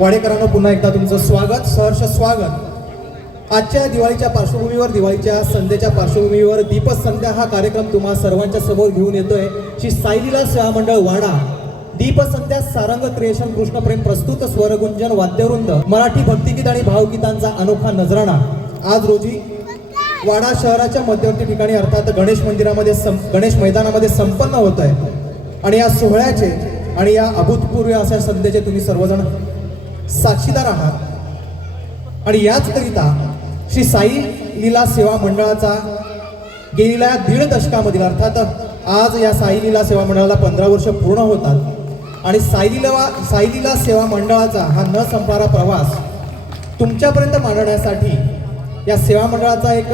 वाडेकरांनो पुन्हा एकदा तुमचं स्वागत, सहर्ष स्वागत। आजच्या दिवाळीच्या पार्श्वभूमीवर, दिवाळीच्या संध्येच्या पार्श्वभूमीवर दीपसंध्या हा कार्यक्रम तुम्हा सर्वांच्या समोर घेऊन येतोय। श्री साईलीला सेवा मंडळ वाडा दीपसंध्या सारंग क्रिएशन कृष्णप्रेम प्रस्तुत स्वरगुंजन वाद्यवृंद मराठी भक्तिगीत आणि भावगीतांचा अनोखा नजराणा आज रोजी वाडा शहराच्या मध्यवर्ती ठिकाणी अर्थात गणेश मंदिरामध्ये गणेश मैदानामध्ये संपन्न होत आहे। आणि या सोहळ्याचे आणि या अभूतपूर्व अशा संध्येचे तुम्ही सर्वजण साक्षीदार आहात। आणि याचकरिता श्री साई लीला सेवा मंडळाचा गेलेल्या 1.5 दशकामधील अर्थात आज या साई लीला सेवा मंडळाला 15 वर्ष पूर्ण होतात। आणि साई लीला सेवा मंडळाचा हा न संपणारा प्रवास तुमच्यापर्यंत मांडण्यासाठी या सेवा मंडळाचा एक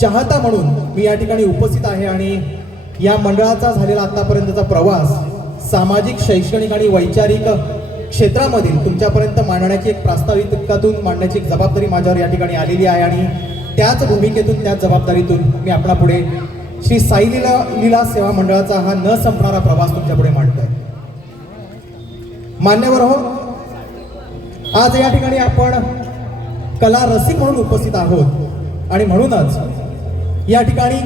चाहता म्हणून मी या ठिकाणी उपस्थित आहे। आणि या मंडळाचा झालेला आतापर्यंतचा प्रवास सामाजिक, शैक्षणिक आणि वैचारिक क्षेत्रामधील तुमच्यापर्यंत मांडण्याची एक प्रास्ताविकातून मांडण्याची एक जबाबदारी माझ्यावर या ठिकाणी आलेली आहे। आणि त्याच भूमिकेतून, त्याच जबाबदारीतून मी आपणापुढे श्री साई लीला सेवा मंडळाचा हा न संपणारा प्रवास तुमच्यापुढे मांडतोय। मान्यवर हो, आज या ठिकाणी आपण कला रसिक म्हणून उपस्थित आहोत आणि म्हणूनच या ठिकाणी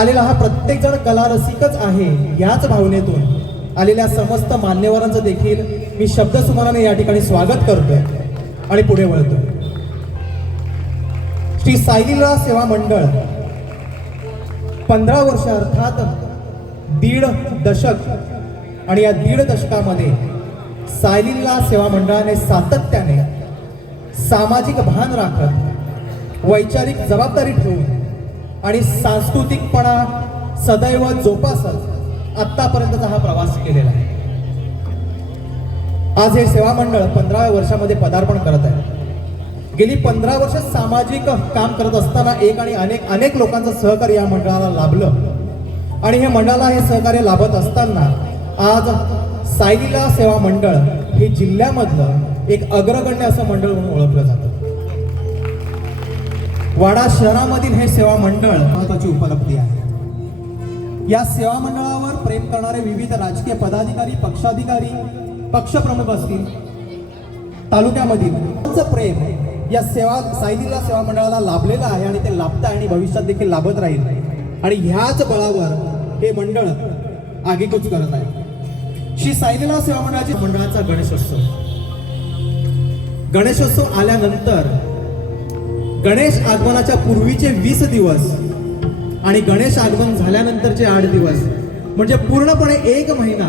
आलेला हा प्रत्येक जण कला रसिकच आहे याच भावनेतून आलेल्या समस्त मान्यवरांचं देखील मी शब्दसुमनाने या ठिकाणी स्वागत करतोय आणि पुढे वळतोय। श्री साई लीला सेवा मंडळ 15 वर्ष अर्थात 1.5 दशक आणि या 1.5 दशकामध्ये साई लीला सेवा मंडळाने सातत्याने सामाजिक भान राखत, वैचारिक जबाबदारी ठेवून आणि सांस्कृतिकपणा सदैव जोपासत आतापर्यंतचा हा प्रवास केलेला आहे। आज हे सेवा मंडळ 15व्या वर्षामध्ये पदार्पण करत आहे। गेली 15 वर्ष सामाजिक काम करत असताना एक आणि अनेक लोकांचं सहकार्य या मंडळाला लाभलं आणि हे मंडळाला हे सहकार्य लाभत असताना आज साई लीला सेवा मंडळ हे जिल्ह्यामधलं एक अग्रगण्य असं मंडळ म्हणून ओळखलं जातं। वाडा शहरामधील हे सेवा मंडळ महत्त्वाची उपलब्धी आहे। या सेवा मंडळावर प्रेम करणारे विविध राजकीय पदाधिकारी, पक्षाधिकारी, पक्षप्रमुख असतील, तालुक्यामधील प्रेम या साई लीला सेवा मंडळाला लाभलेलं आहे आणि ते लाभतं आणि भविष्यात देखील लाभत राहील। आणि ह्याच बळावर हे मंडळ आगेकूच करत आहे। श्री साई लीला सेवा मंडळाचा गणेशोत्सव आल्यानंतर गणेश आगमनाच्या पूर्वीचे 20 दिवस आणि गणेश आगमन झाल्यानंतरचे 8 दिवस म्हणजे पूर्णपणे 1 महिना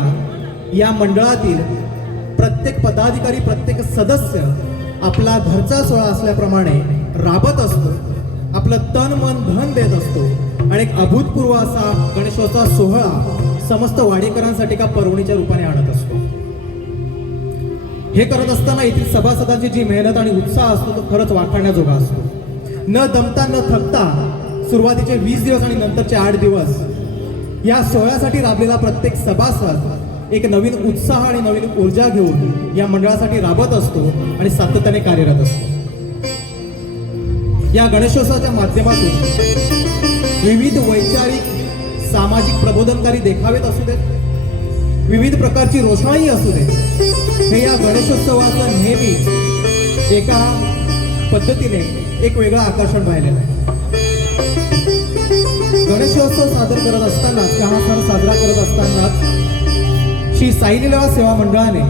या मंडळातील प्रत्येक पदाधिकारी, प्रत्येक सदस्य आपला घरचा सोहळा असल्याप्रमाणे राबत असतो, आपलं तन मन धन देत असतो आणि एक अभूतपूर्व असा गणेशोत्सव सोहळा समस्त वाडेकरांसाठी का पर्वणीच्या रूपाने आणत असतो। हे करत असताना येथील सभासदांची जी मेहनत आणि उत्साह असतो तो खरंच वाखाणण्याजोगा असतो। न दमता न थकता सुरुवातीचे 20 दिवस आणि नंतरचे 8 दिवस या सोहळ्यासाठी राबलेला प्रत्येक सभासद एक नवीन उत्साह आणि नवीन ऊर्जा घेऊन या मंडळासाठी राबत असतो आणि सातत्याने कार्यरत असतो। या गणेशोत्सवाच्या माध्यमातून विविध वैचारिक, सामाजिक प्रबोधनकारी देखावेत असू देत, विविध प्रकारची रोषणाई असू दे, हे या गणेशोत्सवाचं नेहमी एका पद्धतीने एक वेगळं आकर्षण राहिलेलं आहे। गणेशोत्सव सादर करत असताना, हा सण साजरा करत असताना श्री साई लीला सेवा मंडळाने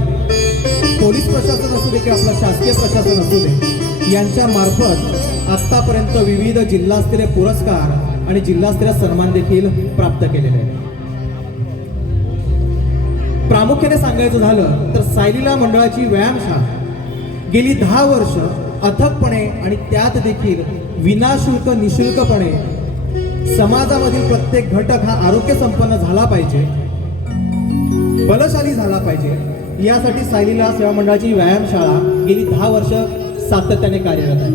पोलीस प्रशासन असू दे किंवा आपलं शासकीय प्रशासन असू दे यांच्या मार्फत आतापर्यंत विविध जिल्हास्तरीय पुरस्कार आणि जिल्हास्तरीय सन्मान देखील प्राप्त केलेले आहेत। प्रामुख्याने सांगायचं झालं तर साई लीला मंडळाची व्यायामशाळा गेली 10 वर्ष अथकपणे आणि त्यात देखील विनाशुल्क, निशुल्कपणे समाजामधील प्रत्येक घटक हा आरोग्य संपन्न झाला पाहिजे, बलशाली झाला पाहिजे यासाठी साई लीला सेवा मंडळाची व्यायामशाळा गेली 10 वर्ष सातत्याने कार्यरत आहे।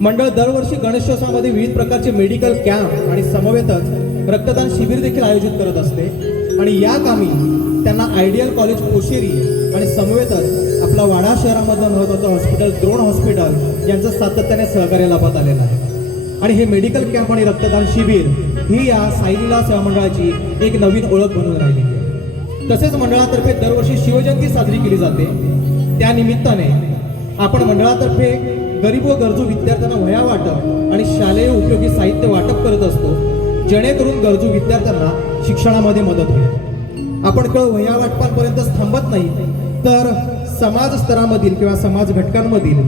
मंडळ दरवर्षी गणेशोत्सवामध्ये विविध प्रकारचे मेडिकल कॅम्प आणि समवेतच रक्तदान शिबिर देखील आयोजित करत असते आणि या कामी त्यांना आयडियल कॉलेज पोशेरी आणि समवेतच आपला वाडा शहरामधलं महत्त्वाचं हॉस्पिटल द्रोण हॉस्पिटल यांचं सातत्याने सहकार्य लाभत आलेलं आहे। आणि हे मेडिकल कॅम्प आणि रक्तदान शिबिर ही या साई लीला सेवा मंडळाची एक नवीन ओळख बनून राहिलेली आहे। तसेच मंडळातर्फे दरवर्षी शिवजयंती साजरी केली जाते त्या निमित्ताने आपण मंडळातर्फे गरीब व गरजू विद्यार्थ्यांना वह्या वाटप आणि शालेय उपयोगी साहित्य वाटप करत असतो, जेणेकरून गरजू विद्यार्थ्यांना शिक्षणामध्ये मदत होईल. आपण केवळ वह्या वाटपांपर्यंतच थांबत नाही, तर समाज स्तरामधील किंवा समाज घटकांमधील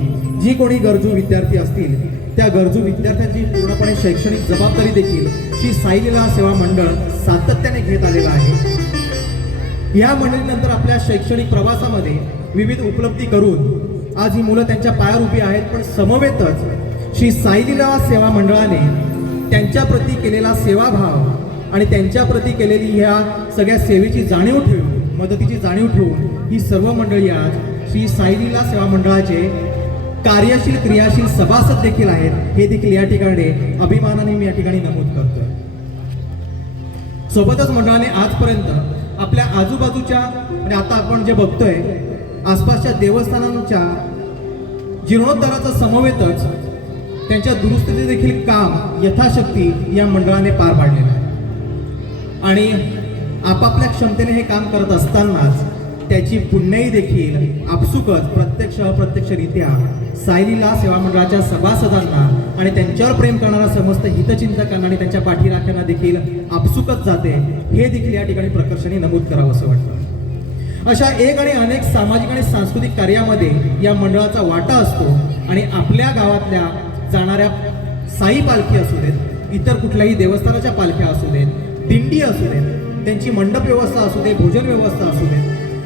जी कोणी गरजू विद्यार्थी असतील त्या गरजू विद्यार्थ्यांची पूर्णपणे शैक्षणिक जबाबदारी देखील श्री साई लीला सेवा मंडळ सातत्याने घेत आलेलं आहे. या मंडळीनंतर आपल्या शैक्षणिक प्रवासामध्ये विविध उपलब्धी करून आज ही मुलं त्यांच्या पायावर उभी आहेत, पण समवेतच श्री साई लीला सेवा मंडळाने त्यांच्या प्रती केलेला सेवाभाव आणि त्यांच्या प्रती केलेली ह्या सगळ्या सेवेची जाणीव ठेवून, मदतीची जाणीव ठेवून ही सर्व मंडळी आज श्री साई लीला सेवा मंडळाचे कार्यशील क्रियाशील सभासद देखील आहेत. हे देखील या ठिकाणी अभिमानाने मी या ठिकाणी नमूद करतोय. सोबतच मंडळाने आजपर्यंत आपल्या आजूबाजूच्या आणि आता आपण जे बघतोय आसपासच्या देवस्थानांच्या जीर्णोद्धाराचा समवेतच त्यांच्या दुरुस्तीचे देखील काम यथाशक्ती या मंडळाने पार पाडलेलं आहे. आणि आपापल्या क्षमतेने हे काम करत असतानाच त्याची पुण्याई देखील आपसुकच प्रत्यक्ष अप्रत्यक्षरित्या साई लीला सेवा मंडळाच्या सभासदांना आणि त्यांच्यावर प्रेम करणाऱ्या समस्त हितचिंतकांना आणि त्यांच्या पाठीराख्यांना देखील आपसुकच जाते. हे देखील या ठिकाणी प्रकर्षाने नमूद करावं असं वाटतं. अशा एक आणि अनेक सामाजिक आणि सांस्कृतिक कार्यामध्ये या मंडळाचा वाटा असतो आणि आपल्या गावातल्या जाणाऱ्या साई पालखी असू देत, इतर कुठल्याही देवस्थानाच्या पालख्या असू देत, दिंडी असू देत, त्यांची मंडप व्यवस्था असू दे, भोजन व्यवस्था असू दे,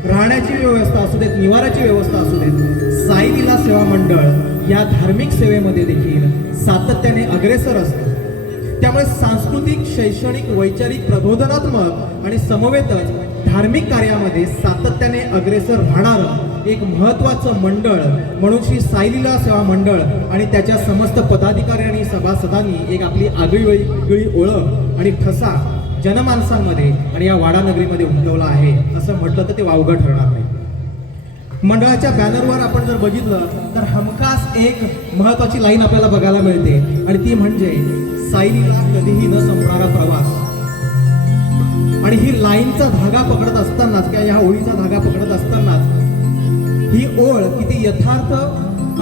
राहण्याची व्यवस्था असू देत, निवाराची व्यवस्था असू देत, साई लीला सेवा मंडळ या धार्मिक सेवेमध्ये देखील सातत्याने अग्रेसर असते. त्यामुळे सांस्कृतिक, शैक्षणिक, वैचारिक, प्रबोधनात्मक आणि समवेतच धार्मिक कार्यामध्ये सातत्याने अग्रेसर राहणारं एक महत्त्वाचं मंडळ म्हणून श्री साई लीला सेवा मंडळ आणि त्याच्या समस्त पदाधिकारी आणि सभासदांनी एक आपली आगळीवेगळी ओळख आणि ठसा जनमानसांमध्ये आणि या वाडा नगरीमध्ये उमटवला आहे असं म्हटलं तर ते वावगं ठरणार नाही. मंडळाच्या बॅनरवर आपण जर बघितलं तर हमखास एक महत्वाची लाईन आपल्याला बघायला मिळते आणि ती म्हणजे साई लीला कधीही न संपणारा प्रवास. आणि ही लाईनचा धागा पकडत असतानाच किंवा ह्या ओळीचा धागा पकडत असतानाच ही ओळ किती यथार्थ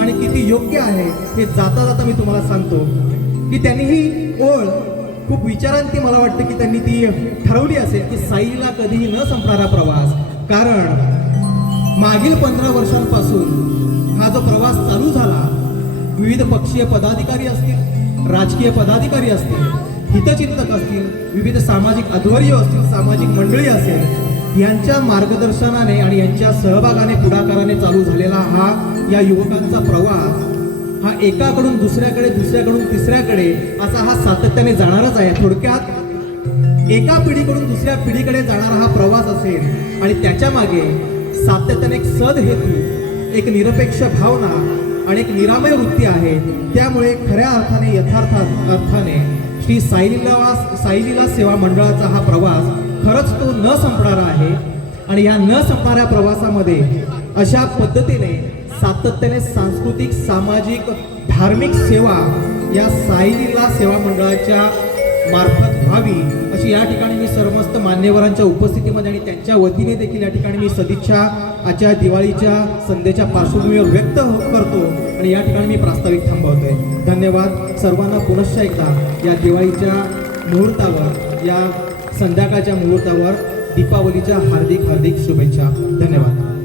आणि किती योग्य आहे हे जाता जाता मी तुम्हाला सांगतो की त्यांनी ही ओळ खूप विचारांती मला वाटतं की त्यांनी ती ठरवली असेल की साईला कधीही न संपणारा प्रवास. कारण मागील 15 वर्षांपासून हा जो प्रवास चालू झाला, विविध पक्षीय पदाधिकारी असतील, राजकीय पदाधिकारी असतील, हितचिंतक असतील, विविध सामाजिक अध्वर्य असतील, सामाजिक मंडळी असेल, यांच्या मार्गदर्शनाने आणि यांच्या सहभागाने पुढाकाराने चालू झालेला हा या युवकांचा प्रवास हा एकाकडून दुसऱ्याकडे, दुसऱ्याकडून तिसऱ्याकडे असा हा सातत्याने जाणारच आहे. थोडक्यात एका पिढीकडून दुसऱ्या पिढीकडे जाणारा हा प्रवास असेल आणि त्याच्या मागे सातत्याने एक सद हेतू, एक निरपेक्ष भावना आणि एक निरामय वृत्ती आहे. त्यामुळे खऱ्या अर्थाने यथार्थ अर्थाने श्री साई लीला सेवा मंडळाचा हा प्रवास खरंच तो न संपणारा आहे. आणि या न संपणाऱ्या प्रवासामध्ये अशा पद्धतीने सातत्याने सांस्कृतिक, सामाजिक, धार्मिक सेवा या साई लीला सेवा मंडळाच्या मार्फत व्हावी अशी या ठिकाणी मी सर्वस्त मान्यवरांच्या उपस्थितीमध्ये आणि त्यांच्या वतीने देखील या ठिकाणी मी सदिच्छा आजच्या दिवाळीच्या संध्येच्या पार्श्वभूमीवर व्यक्त करतो आणि या ठिकाणी मी प्रास्ताविक थांबवतोय. धन्यवाद. सर्वांना पुनश्च एकदा या दिवाळीच्या मुहूर्तावर, या संध्याकाळच्या मुहूर्तावर दीपावलीच्या हार्दिक हार्दिक शुभेच्छा. धन्यवाद.